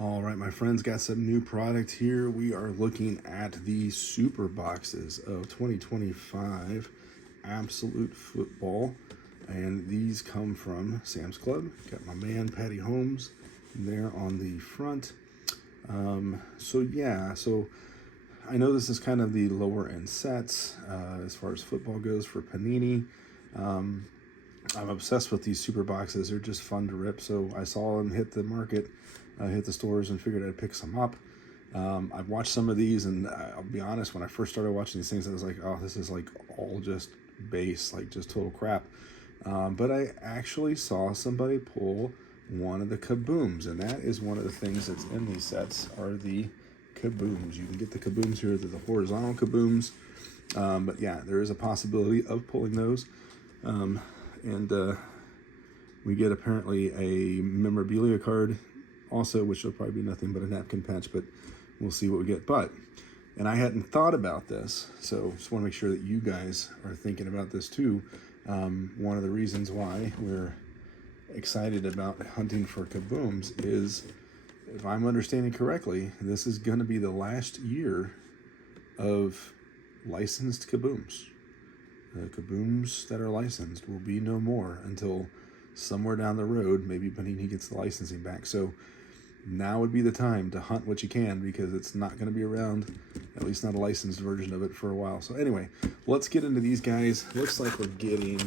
All right, my friends, got some new product here. We are looking at the Superboxes of 2025 Absolute Football, and these come from Sam's Club. Got my man Patty Holmes there on the front. So I know this is kind of the lower end sets as far as football goes for Panini. I'm obsessed with these super boxes. They're just fun to rip. So I saw them hit the market, hit the stores, and figured I'd pick some up. I've watched some of these, and I'll be honest, when I first started watching these things, I was like, oh, this is like all just base, like just total crap. But I actually saw somebody pull one of the KABOOMs, and that is one of the things that's in these sets are the KABOOMs. You can get the KABOOMs here. They're the horizontal KABOOMs. But yeah, there is a possibility of pulling those. We get apparently a memorabilia card also, which will probably be nothing but a napkin patch, but we'll see what we get. And I hadn't thought about this, so just want to make sure that you guys are thinking about this too. One of the reasons why we're excited about hunting for KABOOMs is, if I'm understanding correctly, this is going to be the last year of licensed KABOOMs. The KABOOMs that are licensed will be no more until somewhere down the road, maybe Panini gets the licensing back. So now would be the time to hunt what you can, because it's not going to be around, at least not a licensed version of it, for a while. So anyway, let's get into these guys. Looks like we're getting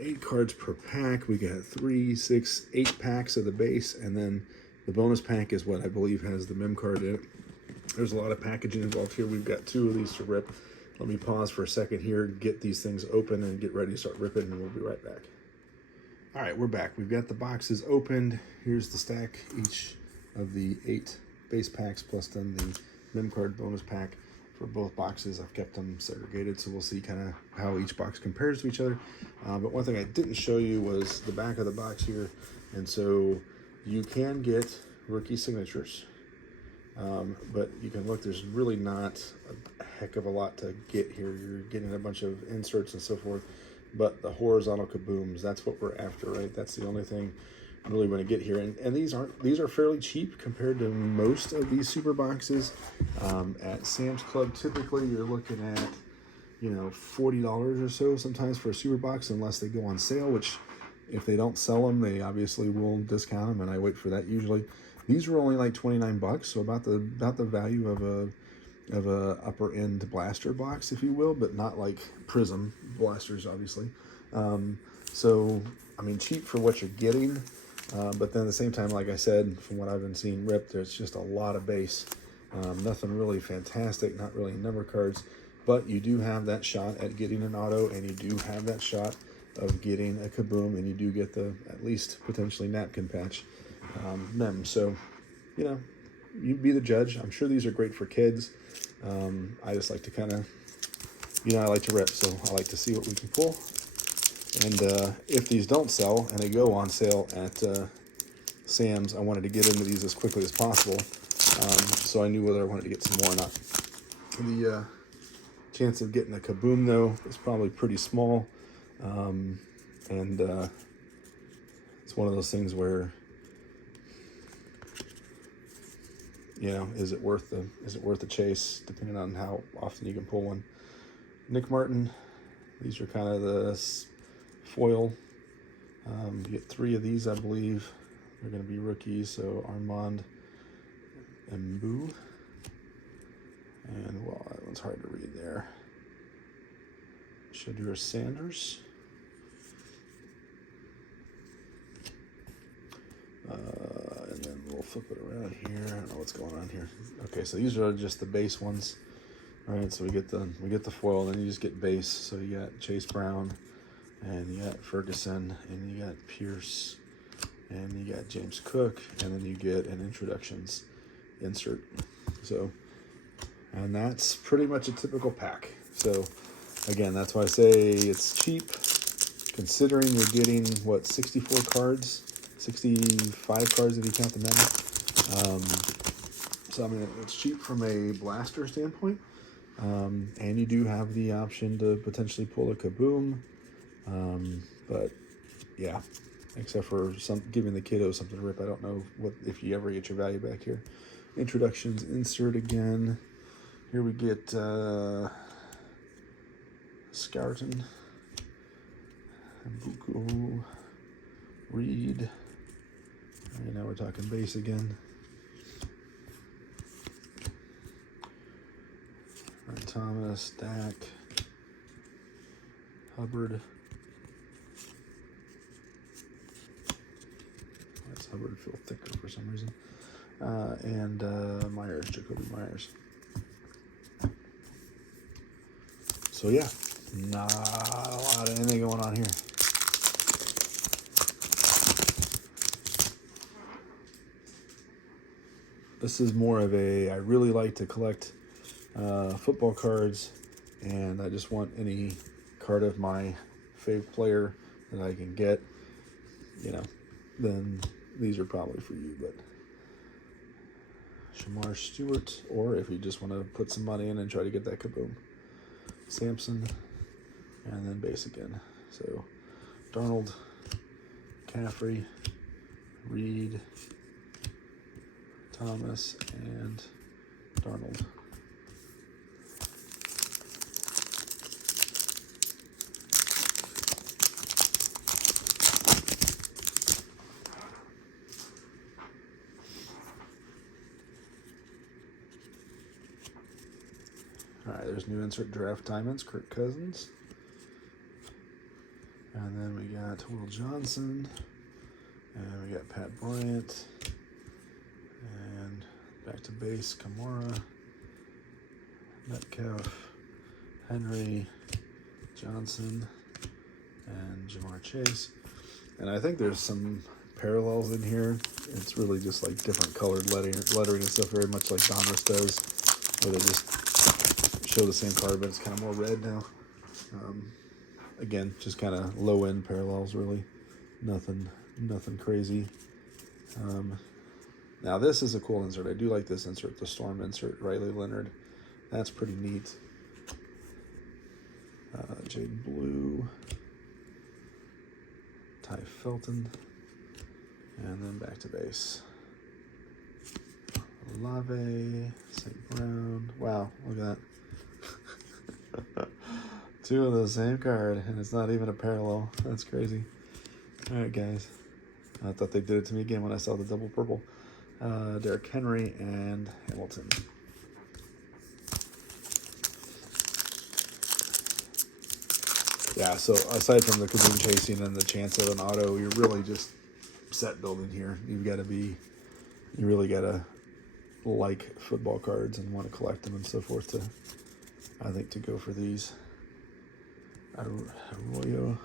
8 cards per pack. We got 3, 6, 8 packs of the base, and then the bonus pack is what I believe has the mem card in it. There's a lot of packaging involved here. We've got 2 of these to rip. Let me pause for a second here, get these things open, and get ready to start ripping, and we'll be right back. All right, we're back. We've got the boxes opened. Here's the stack, each of the 8 base packs, plus then the mem card bonus pack for both boxes. I've kept them segregated, so we'll see kind of how each box compares to each other. But one thing I didn't show you was the back of the box here. And so you can get rookie signatures. But you can look, there's really not a heck of a lot to get here. You're getting a bunch of inserts and so forth, but the horizontal KABOOMs, that's what we're after, right? That's the only thing I really want to get here. And these are fairly cheap compared to most of these super boxes. At Sam's Club, typically you're looking at, $40 or so sometimes for a super box, unless they go on sale, which if they don't sell them, they obviously will discount them, and I wait for that usually. These were only like 29 bucks, so about the value of a upper end blaster box, if you will, but not like Prism blasters, obviously. So I mean, cheap for what you're getting, but then at the same time, like I said, from what I've been seeing ripped, there's just a lot of base. Nothing really fantastic, not really number cards, but you do have that shot at getting an auto, and you do have that shot of getting a KABOOM, and you do get the at least potentially napkin patch mem. So, you be the judge. I'm sure these are great for kids. I just like to kind of, I like to rip, so I like to see what we can pull. And if these don't sell and they go on sale at Sam's, I wanted to get into these as quickly as possible, so I knew whether I wanted to get some more or not. The chance of getting a KABOOM, though, is probably pretty small. It's one of those things where, is it worth the chase, depending on how often you can pull one. Nick Martin, these are kind of the foil. You get 3 of these, I believe. They're going to be rookies, so Armand Mbu. And, well, that one's hard to read there. Shadur Sanders. And then we'll flip it around here. I don't know what's going on here. Okay, so these are just the base ones. All right, so we get the foil, then you just get base. So you got Chase Brown, and you got Ferguson, and you got Pierce, and you got James Cook, and then you get an introductions insert. So, and that's pretty much a typical pack. So again, that's why I say it's cheap, considering you're getting, 64 cards, 65 cards if you count the menu. So, I mean, it's cheap from a blaster standpoint. And you do have the option to potentially pull a KABOOM. But, yeah, except for giving the kiddo something to rip. I don't know if you ever get your value back here. Introductions, insert again. Here we get Scarton, Buku, Reed. And now we're talking base again. Thomas, Dak, Hubbard. That's Hubbard feel thicker for some reason. And Myers, Jacoby Myers. So yeah, not a lot of anything going on here. This is more of a, I really like to collect football cards, and I just want any card of my favorite player that I can get, you know, then these are probably for you. But Shamar Stewart, or if you just want to put some money in and try to get that Kaboom. Sampson, and then base again. So Darnold, Caffrey, Reed, Thomas, and Darnold. All right, there's new insert draft diamonds, Kirk Cousins. And then we got Will Johnson. And we got Pat Bryant. And back to base, Kamara, Metcalf, Henry, Johnson, and Jamar Chase. And I think there's some parallels in here. It's really just like different colored lettering and stuff, very much like Donruss does, where they just show the same card, but it's kind of more red now. Again, just kind of low-end parallels, really. Nothing crazy. Now this is a cool insert. I do like this insert, the Storm insert, Riley Leonard. That's pretty neat. Jade Blue, Ty Felton, and then back to base. Olave, St. Brown. Wow, look at that. Two of the same card, and it's not even a parallel. That's crazy. All right, guys. I thought they did it to me again when I saw the double purple. Derrick Henry and Hamilton. Yeah, so aside from the Kaboom chasing and the chance of an auto, you're really just set building here. You really gotta like football cards and want to collect them and so forth to, I think, to go for these. Arroyo,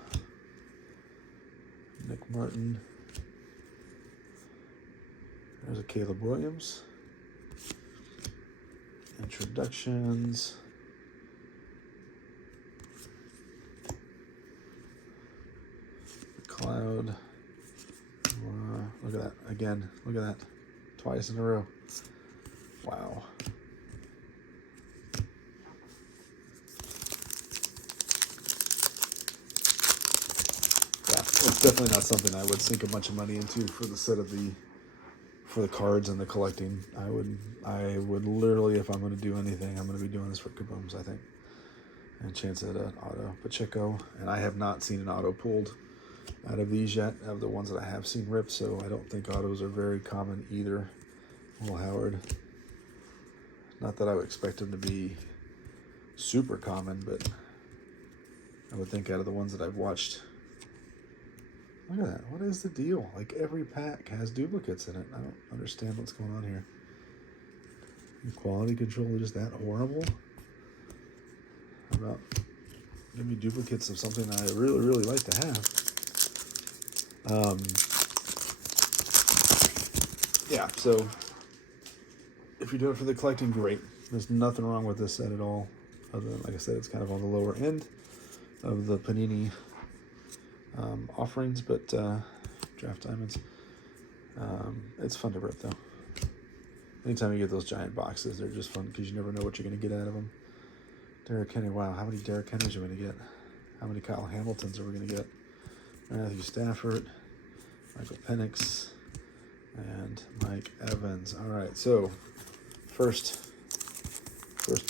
Nick Martin. There's a Caleb Williams. Introductions. Cloud. Look at that. Again, look at that. Twice in a row. Wow. Yeah, it's definitely not something I would sink a bunch of money into for the set of for the cards and the collecting. I would literally, if I'm going to do anything, I'm going to be doing this for Kabooms, I think. And chance at an auto. Pacheco, and I have not seen an auto pulled out of these yet, of the ones that I have seen ripped, so I don't think autos are very common either. Will Howard. Not that I would expect them to be super common, but I would think out of the ones that I've watched. Look at that. What is the deal? Like, every pack has duplicates in it. I don't understand what's going on here. Quality control is just that horrible? How about give me duplicates of something I really, really like to have? Yeah, so if you're doing it for the collecting, great. There's nothing wrong with this set at all. Other than, like I said, it's kind of on the lower end of the Panini offerings, but draft diamonds. It's fun to rip, though. Anytime you get those giant boxes, they're just fun because you never know what you're going to get out of them. Derrick Henry, wow, how many Derrick Henrys are we going to get? How many Kyle Hamiltons are we going to get? Matthew Stafford, Michael Penix, and Mike Evans. All right, so first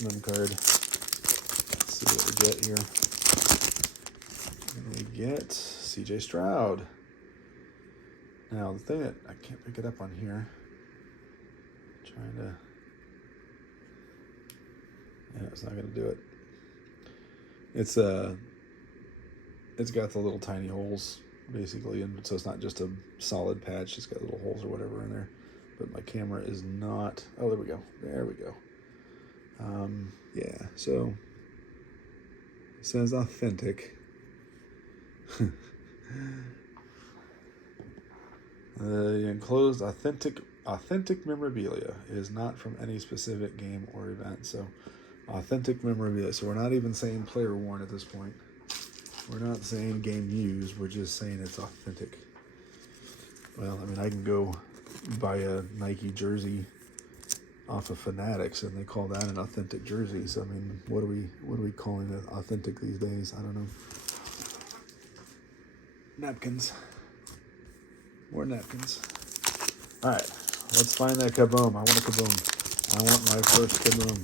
mem card. Let's see what we get here. And we get CJ Stroud. Now the thing that I can't pick it up on here. Trying to. Yeah, it's not going to do it. It's got the little tiny holes basically, and so it's not just a solid patch. It's got little holes or whatever in there. But my camera is not. Oh, there we go. There we go. Yeah. So it says authentic. The enclosed authentic memorabilia is not from any specific game or event. So authentic memorabilia. So we're not even saying player worn at this point. We're not saying game used. We're just saying it's authentic. Well, I mean, I can go buy a Nike jersey off of Fanatics, and they call that an authentic jersey. So I mean, what are we calling it authentic these days? I don't know. Napkins. More napkins. All right, let's find that KABOOM. I want a KABOOM. I want my first KABOOM.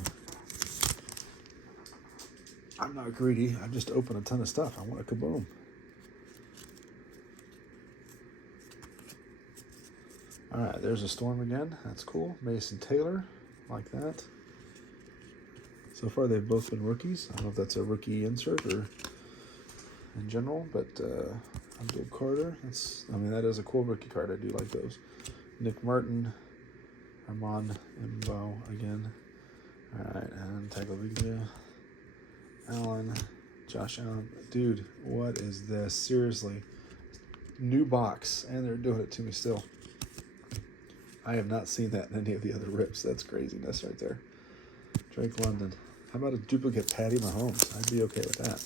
I'm not greedy. I just opened a ton of stuff. I want a KABOOM. All right, there's a Storm again. That's cool. Mason Taylor, like that. So far, they've both been rookies. I don't know if that's a rookie insert or in general, but Abdul Carter. That is a cool rookie card. I do like those. Nick Martin, Armand Imbo again. All right, and Tagovailoa, Allen, Josh Allen. Dude, what is this? Seriously. New box, and they're doing it to me still. I have not seen that in any of the other rips. That's craziness right there. Drake London. How about a duplicate Patty Mahomes? I'd be okay with that.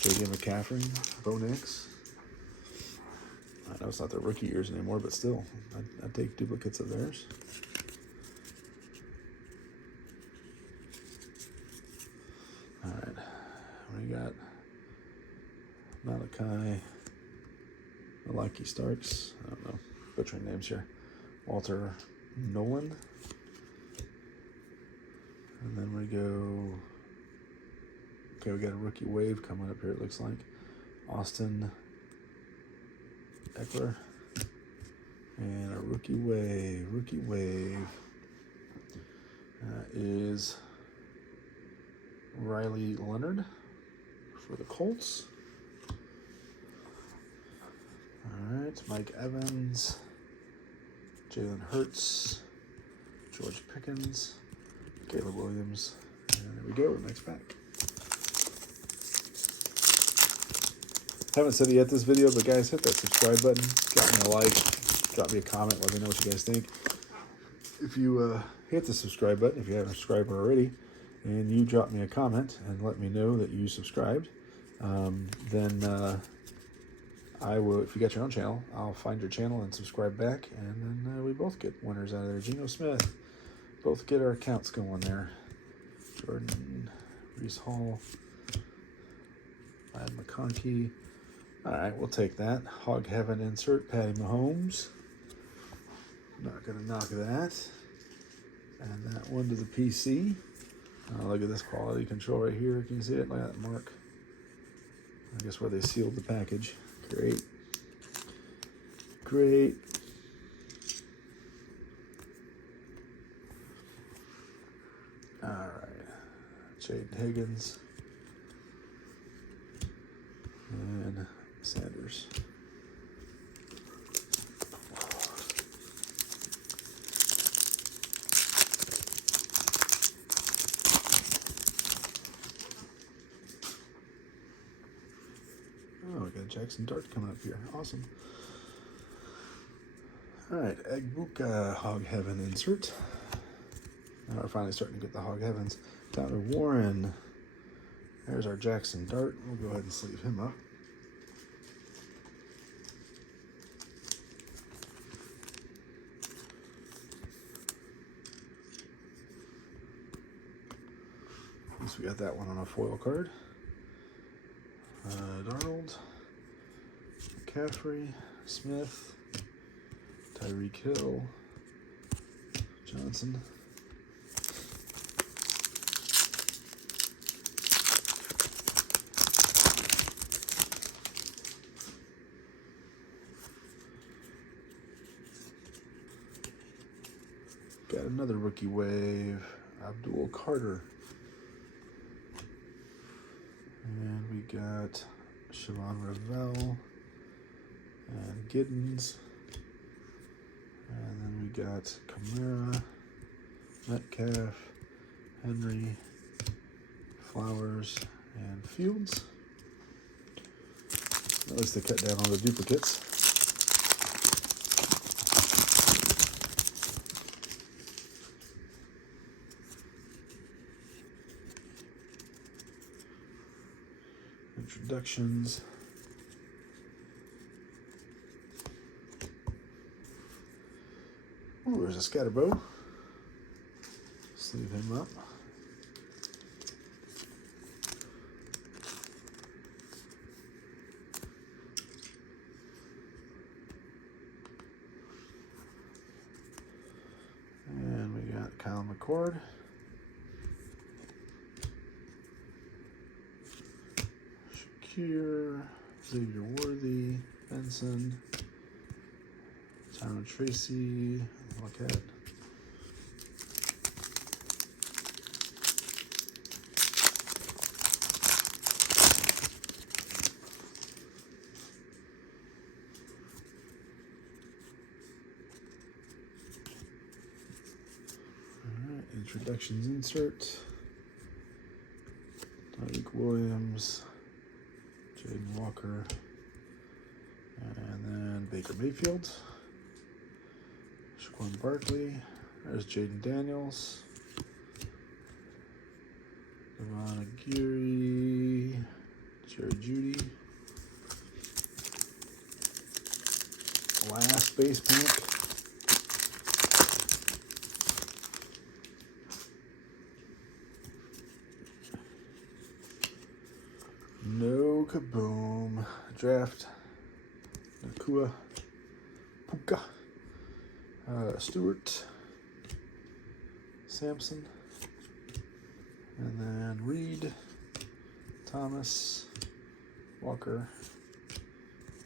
J.J. McCaffrey, Bo Nix. I know it's not their rookie years anymore, but still, I'd take duplicates of theirs. All right, we got Malaki Starks. I don't know, butchering names here. Walter Nolan. And then we go. Okay, we got a rookie wave coming up here, it looks like. Austin Eckler. And a rookie wave. Is Riley Leonard for the Colts. All right, Mike Evans, Jalen Hurts, George Pickens, Caleb Williams, and there we go, next pack. Haven't said it yet this video, but guys, hit that subscribe button, drop me a like, drop me a comment, let me know what you guys think. If you hit the subscribe button, if you haven't subscribed already, and you drop me a comment and let me know that you subscribed, then I will, if you got your own channel, I'll find your channel and subscribe back, and then we both get winners out of there. Geno Smith, both get our accounts going there. Jordan, Reese Hall, Lad McConkey. All right, we'll take that. Hog Heaven insert, Patty Mahomes. Not going to knock that. And that one to the PC. Look at this quality control right here. Can you see it? Look at that mark. I guess where they sealed the package. Great. All right. Jaden Higgins. And Sanders. Oh, we got a Jackson Dart coming up here. Awesome. All right, Egbuka Hog Heaven insert. Now we're finally starting to get the Hog Heavens. Tyler Warren. There's our Jackson Dart. We'll go ahead and sleeve him up. At least we got that one on a foil card. Darnold. McCaffrey, Smith, Tyreek Hill, Johnson. Got another rookie wave, Abdul Carter. And we got Siobhan Ravel and Giddens. And then we got Kamara, Metcalf, Henry, Flowers, and Fields. At least they cut down on the duplicates. Introductions. Oh, there's a Scatterbo. Sleeve him up. And we got Kyle McCord. Shakir, Xavier Worthy, Benson, Tyron Tracy, Marquette. Alright, introductions insert. Tyreek Williams, Jaden Walker, and then Baker Mayfield, Shaquan Barkley, there's Jaden Daniels, Devon Aguirre, Jerry Jeudy, last base pack. No Kaboom. Draft. Nakua. Puka. Stewart. Sampson. And then Reed. Thomas. Walker.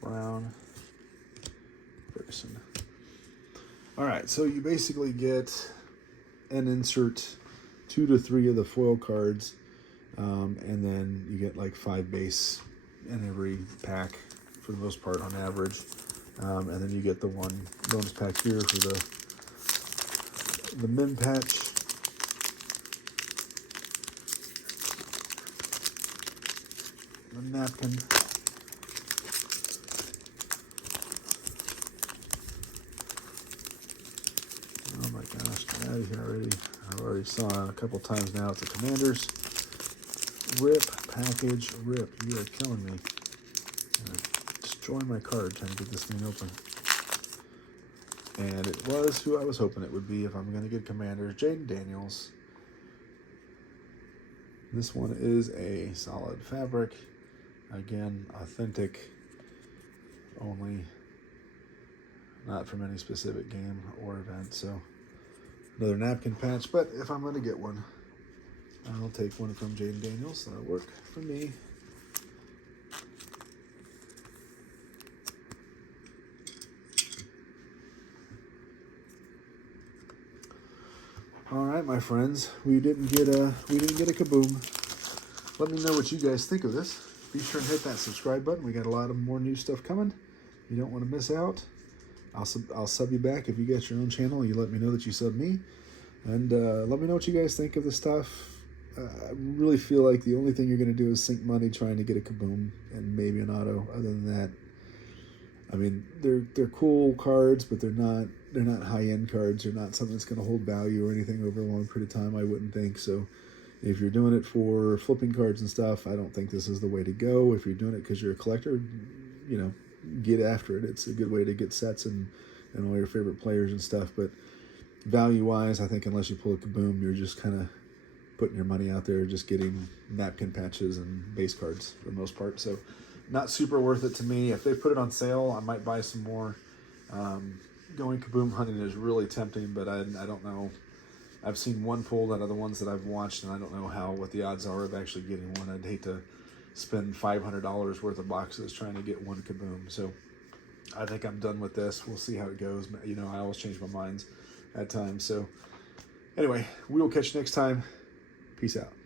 Brown. Ferguson. Alright, so you basically get an insert 2 to 3 of the foil cards. And then you get like 5 base in every pack for the most part on average. And then you get the 1 bonus pack here for the min patch. The napkin. Oh my gosh, get out of here already. I already saw it a couple times now. It's a Commanders. Rip, package, rip. You are killing me. I'm gonna destroy my card trying to get this thing open. And it was who I was hoping it would be if I'm going to get Commanders. Jaden Daniels. This one is a solid fabric. Again, authentic only. Not from any specific game or event. So, another napkin patch. But if I'm going to get one, I'll take one from Jaden Daniels. That'll work for me. All right, my friends, we didn't get a Kaboom. Let me know what you guys think of this. Be sure and hit that subscribe button. We got a lot of more new stuff coming. You don't want to miss out. I'll sub you back if you got your own channel. You let me know that you sub me, and let me know what you guys think of the stuff. I really feel like the only thing you're going to do is sink money trying to get a Kaboom and maybe an auto. Other than that, I mean, they're cool cards, but they're not high-end cards. They're not something that's going to hold value or anything over a long period of time, I wouldn't think. So if you're doing it for flipping cards and stuff, I don't think this is the way to go. If you're doing it because you're a collector, you know, get after it. It's a good way to get sets and all your favorite players and stuff. But value-wise, I think unless you pull a Kaboom, you're just kind of putting your money out there, just getting napkin patches and base cards for the most part. So not super worth it to me. If they put it on sale, I might buy some more. Going kaboom hunting is really tempting, but I don't know. I've seen one pulled out of the ones that I've watched, and I don't know what the odds are of actually getting one. I'd hate to spend $500 worth of boxes trying to get one kaboom. So I think I'm done with this. We'll see how it goes. You know, I always change my minds at times. So anyway, we will catch you next time. Peace out.